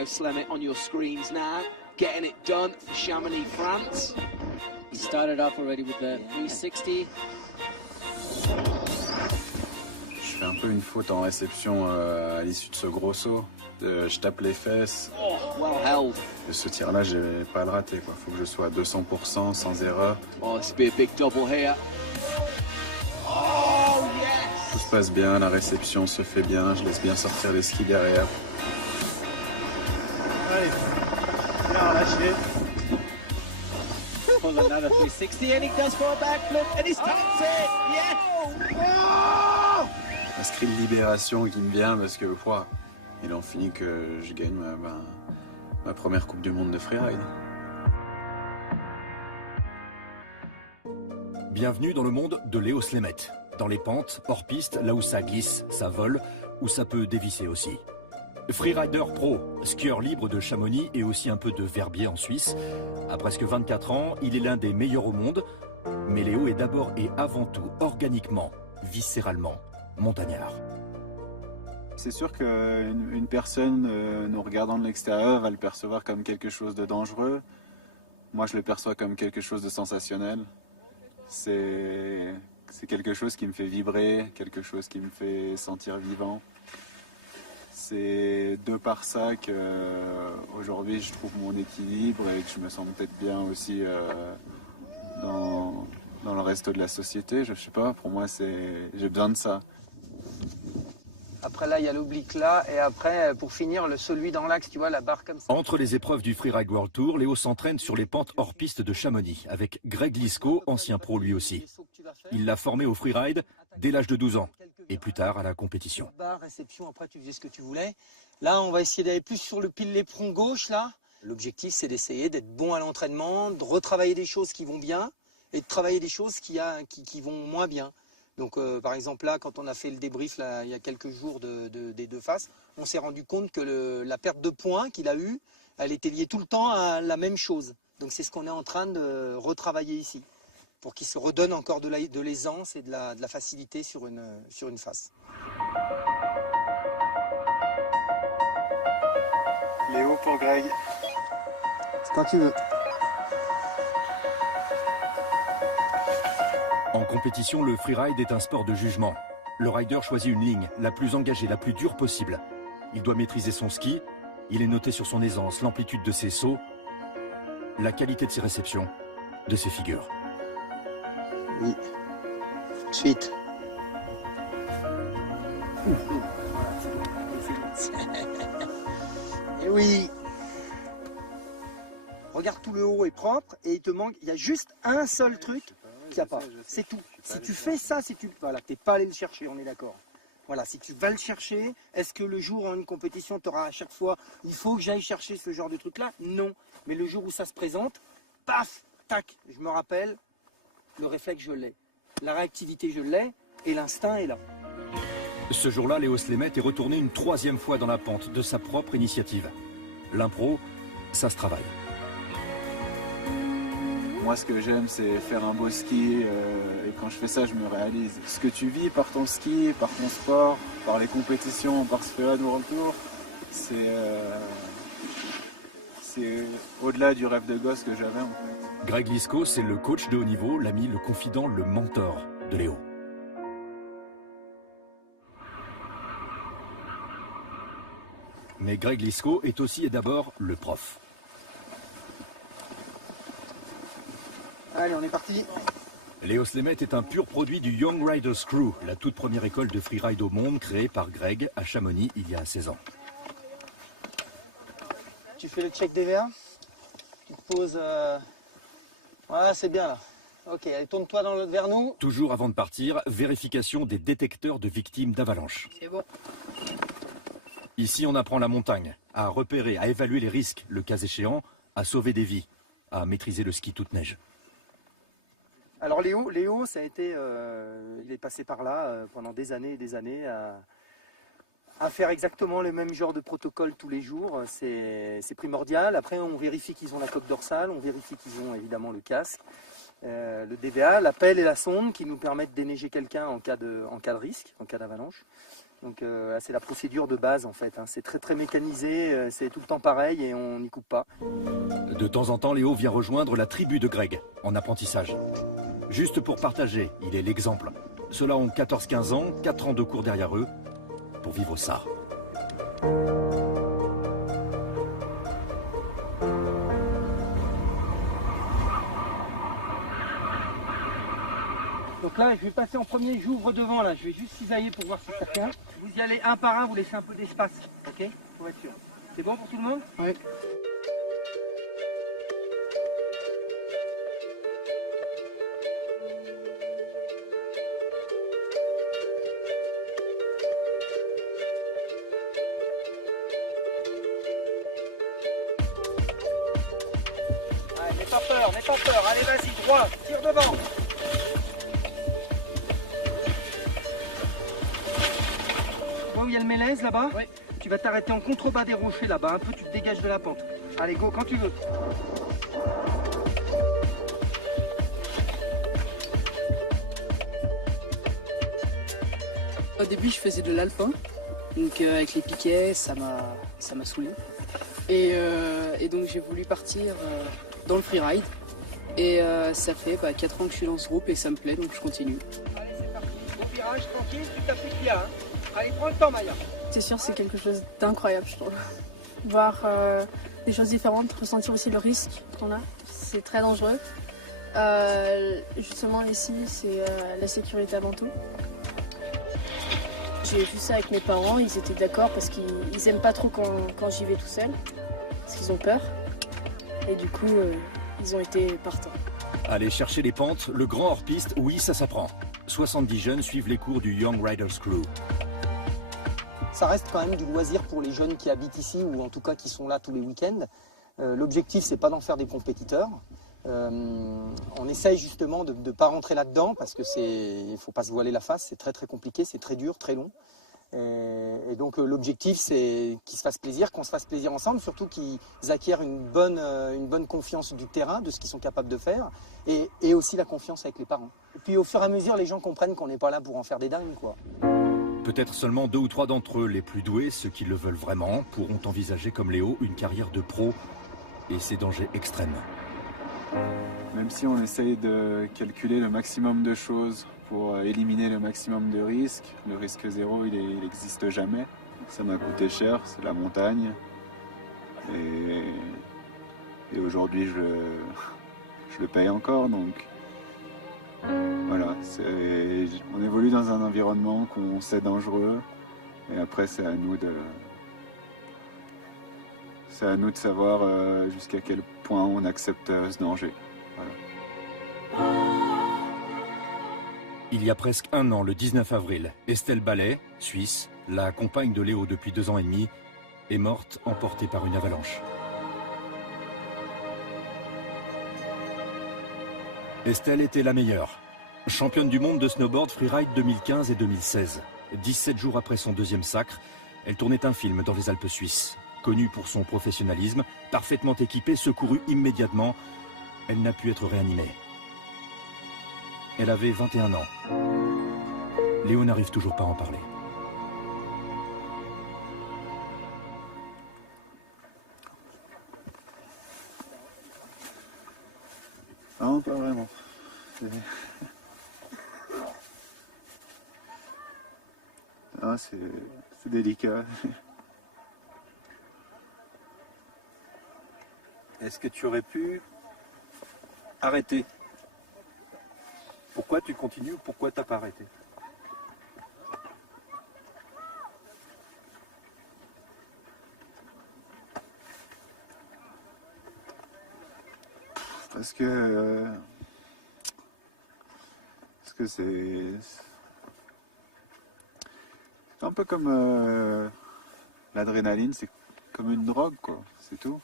Leo Slemmet on your screens now, getting it done for Chamonix, France. He started off already with the 360. Je fais un peu une faute en réception à l'issue de ce gros saut. Je tape les fesses. Oh, well held. Et ce tir-là, je vais pas le rater. Faut que je sois à 200%, sans erreur. Oh, this will be a big double here. Oh, yes! Tout se passe bien, la réception se fait bien, je laisse bien sortir les skis derrière. Allez, bien lâché. Pulls another 360 and he does for a backflip and he stops it. Yes! Un cri de libération qui me vient parce que il en finit que je gagne ma première Coupe du Monde de freeride. Bienvenue dans le monde de Leo Slemmet. Dans les pentes, hors piste, là où ça glisse, ça vole, où ça peut dévisser aussi. Freerider pro, skieur libre de Chamonix et aussi un peu de Verbier en Suisse. À presque 24 ans, il est l'un des meilleurs au monde. Mais Léo est d'abord et avant tout, organiquement, viscéralement, montagnard. C'est sûr qu'une personne nous regardant de l'extérieur va le percevoir comme quelque chose de dangereux. Moi, je le perçois comme quelque chose de sensationnel. C'est quelque chose qui me fait vibrer, quelque chose qui me fait sentir vivant. C'est de par ça qu'aujourd'hui je trouve mon équilibre et que je me sens peut-être bien aussi dans le reste de la société. Je sais pas, pour moi j'ai besoin de ça. Après là, il y a l'oblique là, et après, pour finir, celui dans l'axe, tu vois, la barre comme ça. Entre les épreuves du Freeride World Tour, Léo s'entraîne sur les pentes hors piste de Chamonix, avec Greg Lisco, ancien pro lui aussi. Il l'a formé au freeride dès l'âge de 12 ans, et plus tard à la compétition. Barre, réception, après tu faisais ce que tu voulais. Là, on va essayer d'aller plus sur le pile l'éperon gauche, là. L'objectif, c'est d'essayer d'être bon à l'entraînement, de retravailler des choses qui vont bien, et de travailler des choses qui vont moins bien. Donc par exemple là, quand on a fait le débrief là, il y a quelques jours des deux faces, on s'est rendu compte que la perte de points qu'il a eue, elle était liée tout le temps à la même chose. Donc c'est ce qu'on est en train de retravailler ici, pour qu'il se redonne encore de l'aisance et de la facilité sur une face. Léo pour Greg. C'est quand tu veux. En compétition, le freeride est un sport de jugement. Le rider choisit une ligne, la plus engagée, la plus dure possible. Il doit maîtriser son ski, il est noté sur son aisance, l'amplitude de ses sauts, la qualité de ses réceptions, de ses figures. Oui. Suite. Et oui. Regarde, tout le haut est propre et il te manque, il y a juste un seul truc qu'il n'y a pas. C'est tout. Si tu fais ça, voilà, t'es pas allé le chercher, on est d'accord. Voilà, si tu vas le chercher, est-ce que le jour en une compétition, tu auras à chaque fois, il faut que j'aille chercher ce genre de truc-là? Non. Mais le jour où ça se présente, paf, tac, je me rappelle, le réflexe, je l'ai. La réactivité, je l'ai, et l'instinct est là. Ce jour-là, Léo Slemmet est retourné une 3e fois dans la pente de sa propre initiative. L'impro, ça se travaille. Moi, ce que j'aime, c'est faire un beau ski et quand je fais ça, je me réalise. Ce que tu vis par ton ski, par ton sport, par les compétitions, par ce Freeride World Tour, c'est au-delà du rêve de gosse que j'avais en fait. Greg Lisco, c'est le coach de haut niveau, l'ami, le confident, le mentor de Léo. Mais Greg Lisco est aussi et d'abord le prof. Allez, on est parti. Léo Slemmet est un pur produit du Young Riders Crew, la toute première école de freeride au monde créée par Greg à Chamonix il y a 16 ans. Tu fais le check DVA. Tu te poses... Voilà, c'est bien là. Ok, allez, tourne-toi vers nous. Toujours avant de partir, vérification des détecteurs de victimes d'avalanche. C'est bon. Ici, on apprend la montagne, à repérer, à évaluer les risques, le cas échéant, à sauver des vies, à maîtriser le ski toute neige. Alors Léo, ça a été, il est passé par là pendant des années et des années à faire exactement le même genre de protocole tous les jours. C'est primordial. Après, on vérifie qu'ils ont la coque dorsale, on vérifie qu'ils ont évidemment le casque, le DVA, la pelle et la sonde qui nous permettent de déneiger quelqu'un en cas de risque, en cas d'avalanche. Donc c'est la procédure de base en fait, hein. C'est très mécanisé, c'est tout le temps pareil et on n'y coupe pas. De temps en temps, Léo vient rejoindre la tribu de Greg, en apprentissage. Juste pour partager, il est l'exemple. Ceux-là ont 14-15 ans, 4 ans de cours derrière eux, pour vivre ça. Donc là, je vais passer en premier, j'ouvre devant là, je vais juste cisailler pour voir si ça tient. Vous y allez un par un, vous laissez un peu d'espace, ok? Pour être sûr. C'est bon pour tout le monde? Oui. Ouais, n'aie pas peur, allez vas-y, droit, tire devant. Où il y a le mélèze là-bas, oui. Tu vas t'arrêter en contrebas des rochers là-bas, un peu tu te dégages de la pente. Allez go, quand tu veux. Au début je faisais de l'alpha, donc avec les piquets ça m'a saoulé. Et donc j'ai voulu partir dans le freeride. Et ça fait 4 ans que je suis dans ce groupe et ça me plaît donc je continue. Allez c'est parti, au virage, tranquille, tu t'appliques bien. Hein. Allez, prends le temps, Maya. C'est sûr, c'est quelque chose d'incroyable, je trouve. Voir des choses différentes, ressentir aussi le risque qu'on a, c'est très dangereux. Justement, ici, c'est la sécurité avant tout. J'ai vu ça avec mes parents, ils étaient d'accord parce qu'ils aiment pas trop quand j'y vais tout seul, parce qu'ils ont peur. Et du coup, ils ont été partants. Aller chercher les pentes, le grand hors-piste, oui, ça s'apprend. 70 jeunes suivent les cours du Young Riders Crew. Ça reste quand même du loisir pour les jeunes qui habitent ici ou en tout cas qui sont là tous les week-ends. L'objectif, c'est pas d'en faire des compétiteurs. On essaye justement de ne pas rentrer là-dedans parce que il faut pas se voiler la face, c'est très compliqué, c'est très dur, très long. Et donc l'objectif, c'est qu'ils se fassent plaisir, qu'on se fasse plaisir ensemble, surtout qu'ils acquièrent une bonne confiance du terrain, de ce qu'ils sont capables de faire, et aussi la confiance avec les parents. Et puis au fur et à mesure, les gens comprennent qu'on n'est pas là pour en faire des dingues, quoi. Peut-être seulement 2 ou 3 d'entre eux, les plus doués, ceux qui le veulent vraiment, pourront envisager comme Léo une carrière de pro et ses dangers extrêmes. Même si on essaye de calculer le maximum de choses pour éliminer le maximum de risques, le risque zéro, il n'existe jamais. Ça m'a coûté cher, c'est la montagne. Et aujourd'hui, je le paye encore, donc voilà. On évolue dans un environnement qu'on sait dangereux, et après c'est à nous de savoir jusqu'à quel point on accepte ce danger. Voilà. Il y a presque 1 an, le 19 avril, Estelle Ballet, Suisse, la compagne de Léo depuis 2 ans et demi, est morte emportée par une avalanche. Estelle était la meilleure. Championne du monde de snowboard freeride 2015 et 2016. 17 jours après son 2e sacre, elle tournait un film dans les Alpes suisses. Connue pour son professionnalisme, parfaitement équipée, secourue immédiatement, elle n'a pu être réanimée. Elle avait 21 ans. Léo n'arrive toujours pas à en parler. Non, pas vraiment. Ah, c'est délicat. Est-ce que tu aurais pu arrêter? Pourquoi tu continues? Pourquoi t'as pas arrêté? Parce que c'est un peu comme l'adrénaline, c'est comme une drogue, quoi, c'est tout.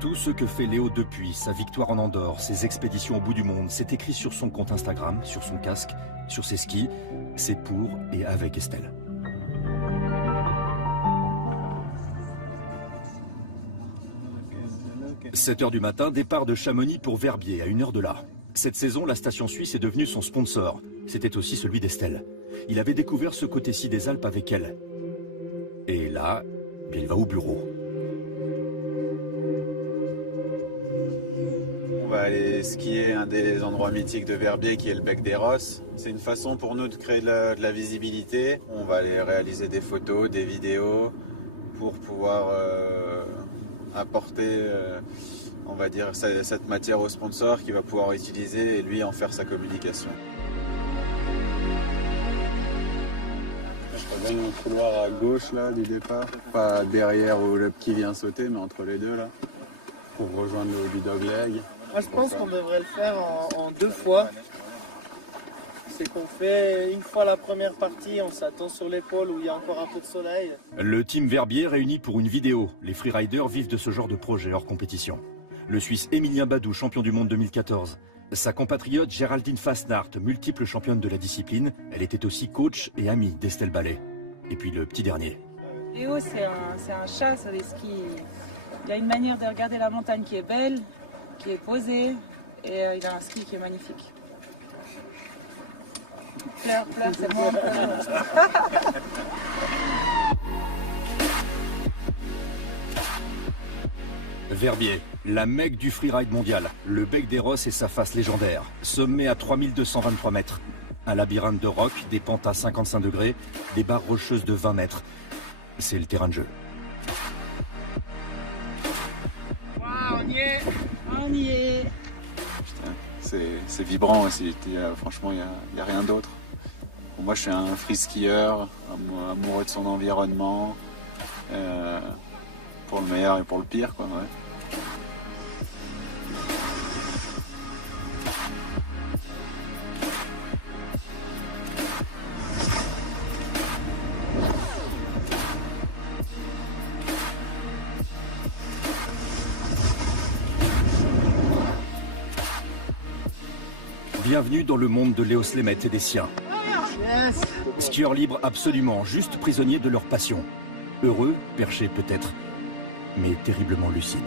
Tout ce que fait Léo depuis, sa victoire en Andorre, ses expéditions au bout du monde, c'est écrit sur son compte Instagram, sur son casque, sur ses skis. C'est pour et avec Estelle. « 7h du matin, départ de Chamonix pour Verbier, à 1 heure de là. Cette saison, la station suisse est devenue son sponsor. C'était aussi celui d'Estelle. Il avait découvert ce côté-ci des Alpes avec elle. Et là, bien, il va au bureau. On va aller skier un des endroits mythiques de Verbier qui est le bec des Rosses. C'est une façon pour nous de créer de la visibilité. On va aller réaliser des photos, des vidéos pour pouvoir apporter, on va dire, cette matière au sponsor qui va pouvoir utiliser et lui en faire sa communication. Je reviens au couloir à gauche là du départ, pas derrière où le petit vient sauter, mais entre les deux là, pour rejoindre le haut du dogleg. Moi, je pense qu'on devrait le faire en 2 fois. C'est qu'on fait une fois la première partie, on s'attend sur l'épaule où il y a encore un peu de soleil. Le team Verbier réuni pour une vidéo. Les freeriders vivent de ce genre de projet hors compétition. Le Suisse Emilien Badou, champion du monde 2014. Sa compatriote Géraldine Fasnacht, multiple championne de la discipline. Elle était aussi coach et amie d'Estelle Ballet. Et puis le petit dernier. Léo, c'est un chat sur les skis. Il a une manière de regarder la montagne qui est belle, qui est posée, et il a un ski qui est magnifique. Pleure, c'est moi. Verbier, la Mecque du freeride mondial, le bec des Rosses et sa face légendaire. Sommet à 3223 mètres. Un labyrinthe de roc, des pentes à 55 degrés, des barres rocheuses de 20 mètres. C'est le terrain de jeu. Wow, on y est. On y est. C'est vibrant aussi, franchement il n'y a rien d'autre. Moi je suis un free skieur, amoureux de son environnement, pour le meilleur et pour le pire, quoi, ouais. Bienvenue dans le monde de Léo Slémet et des siens. Yes. Skieurs libres absolument, juste prisonniers de leur passion. Heureux, perchés peut-être, mais terriblement lucides.